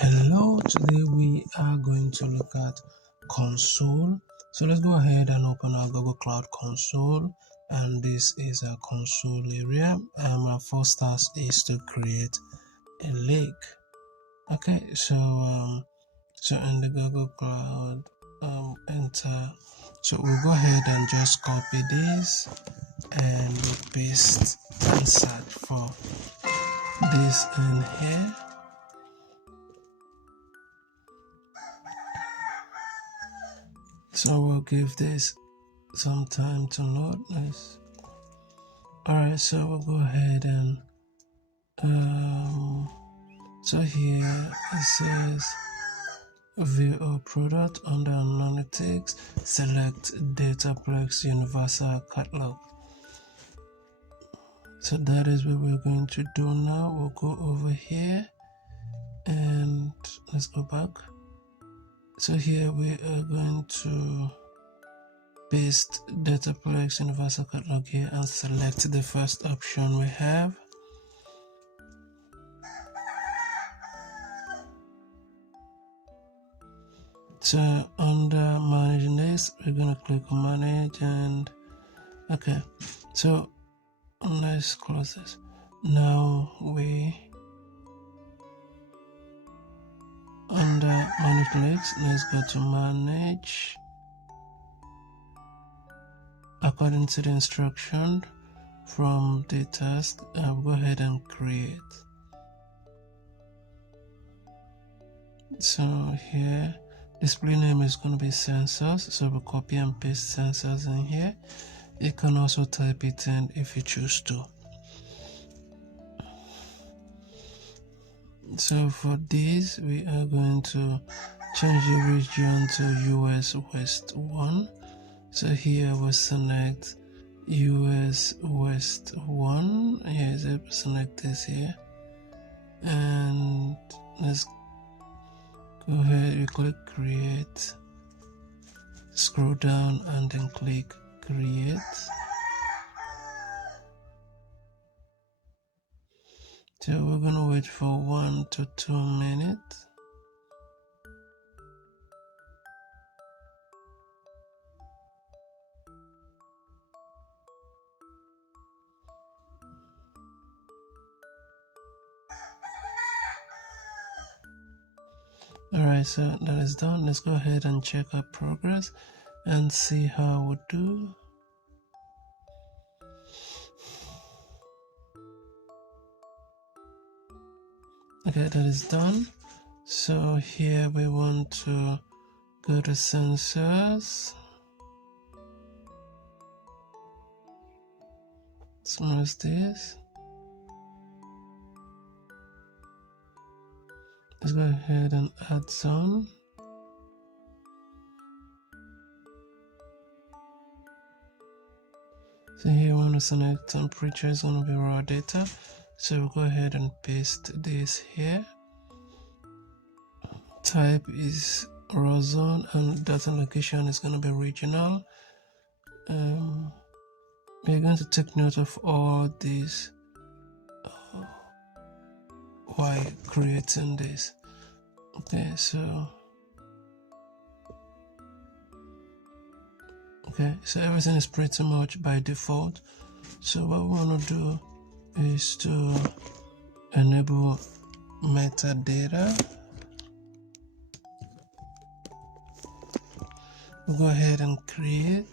Hello, today we are going to look at console. So let's go ahead and open our Google Cloud console, and this is our console area. Our first task is to create a lake. Okay, so in the Google Cloud, enter. So we'll go ahead and just copy this and paste and search for this in here. So we'll give this some time to load. Nice. Alright, so we'll go ahead and so here it says view our product under analytics, select Dataplex Universal Catalog. So that is what we're going to do now. We'll go over here and let's go back. So here we are going to paste Dataplex Universal Catalog here and select the first option we have. So under manage next, we're going to click on manage and okay. So let's close this. Now we under manage next, let's go to manage according to the instruction from the task. I'll go ahead and create. So here display name is going to be sensors, so we'll copy and paste sensors in here. You can also type it in if you choose to. So for this we are going to change the region to US West 1. So here we'll select US West 1. Here, so select this here and let's go ahead, we click create, scroll down and then click create. So we're gonna wait for 1 to 2 minutes. Alright, so that is done. Let's go ahead and check our progress and see how we do. Okay, that is done. So here we want to go to sensors. So what's this? Let's go ahead and add zone. So here we want to select temperature is going to be raw data. So we'll go ahead and paste this here. Type is raw zone and data location is going to be regional. We're going to take note of all these while creating this. Okay, so everything is pretty much by default. So what we want to do is to enable metadata. We'll go ahead and create.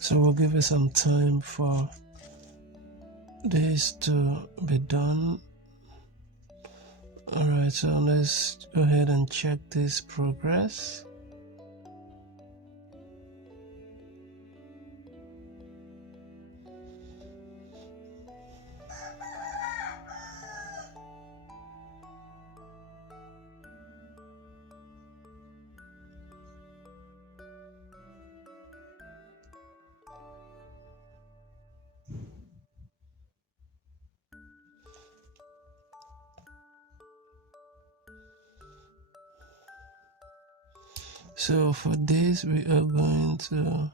So we'll give it some time for this to be done. Alright, so let's go ahead and check this progress. So for this, we are going to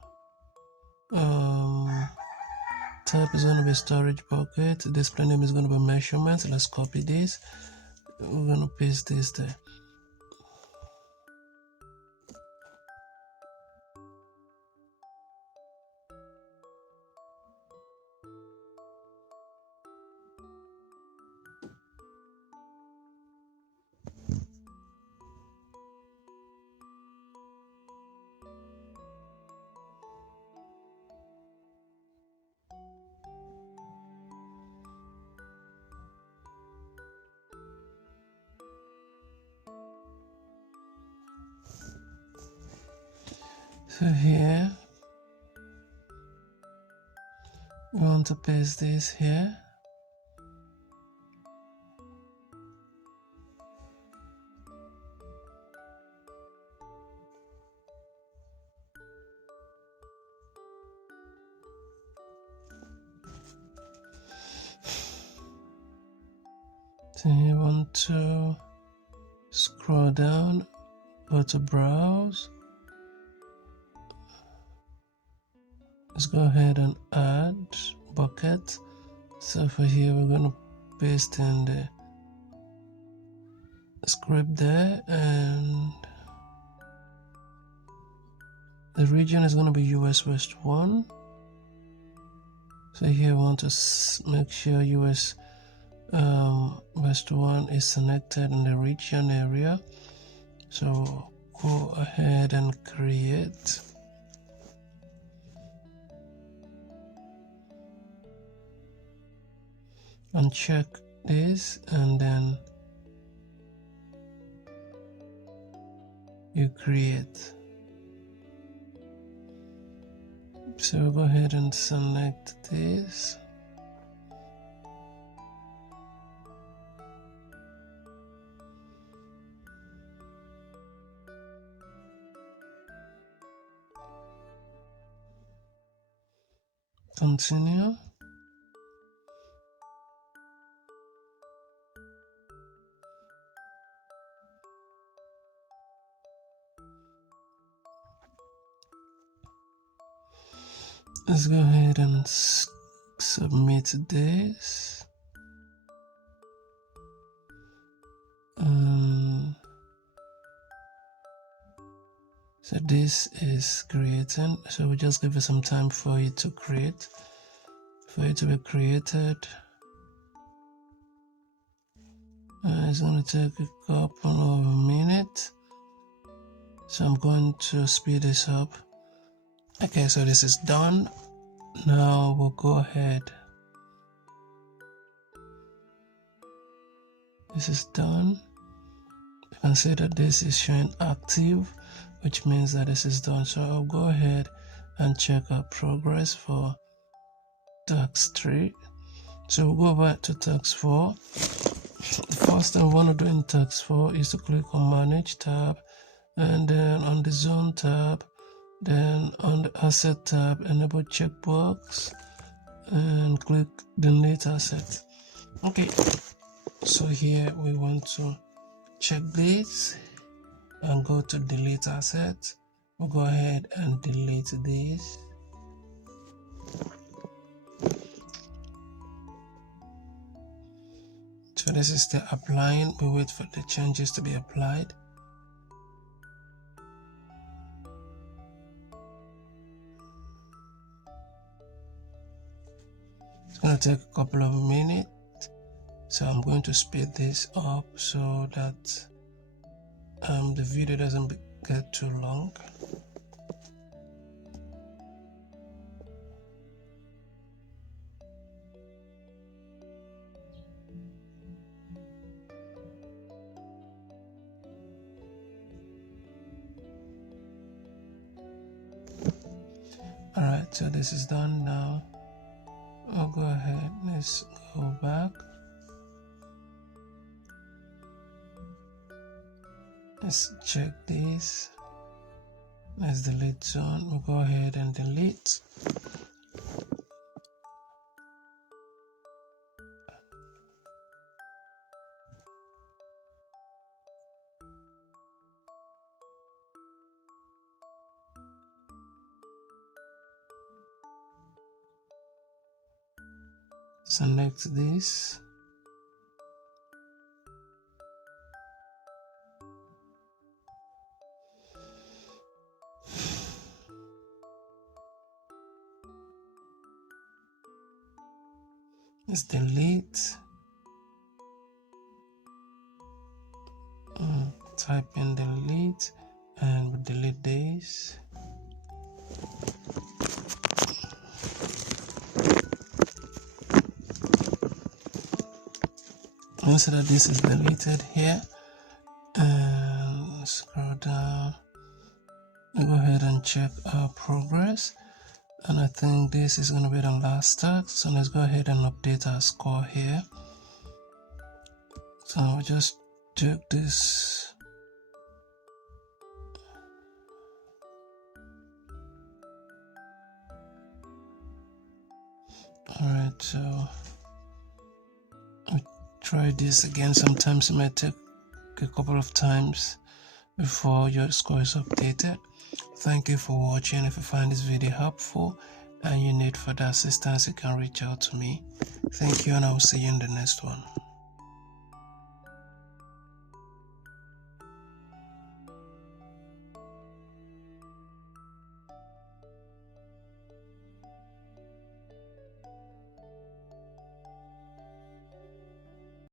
type is going to be storage bucket. Display name is going to be measurements. Let's copy this. We're going to paste this there. So here, we want to paste this here. So you want to scroll down, go to browse. Let's go ahead and add bucket. So for here, we're going to paste in the script there, and the region is going to be US West 1. So here we want to make sure US West 1 is selected in the region area. So go ahead and create. And check this, and then you create. So go ahead and select this. Continue. Let's go ahead and submit this. So this is creating. So we just give it some time for it to create, for it to be created. It's going to take a couple of minutes. So I'm going to speed this up. Okay, so this is done. Now we'll go ahead. This is done. You can see that this is showing active, which means that this is done. So I'll go ahead and check our progress for task 3. So we'll go back to task 4. The first thing we want to do in task 4 is to click on Manage tab, and then on the Zone tab, then on the Asset tab, enable checkbox and click Delete Asset. Okay, so here we want to check this and go to Delete Asset. We'll go ahead and delete this. So this is still applying. We wait for the changes to be applied. It's going to take a couple of minutes. So I'm going to speed this up so that the video doesn't get too long. Alright, so this is done now. I'll go ahead, let's go back. Let's check this. Let's delete zone. We'll go ahead and delete. select this. Let's delete. Type in delete and we'll delete this. Once that this is deleted here, and scroll down, we'll go ahead and check our progress. And I think this is going to be the last task. So let's go ahead and update our score here. So I'll just check this. Alright, so I'll try this again. Sometimes it might take a couple of times before your score is updated. Thank you for watching. If you find this video helpful and you need further assistance, you can reach out to me. Thank you, and I will see you in the next one.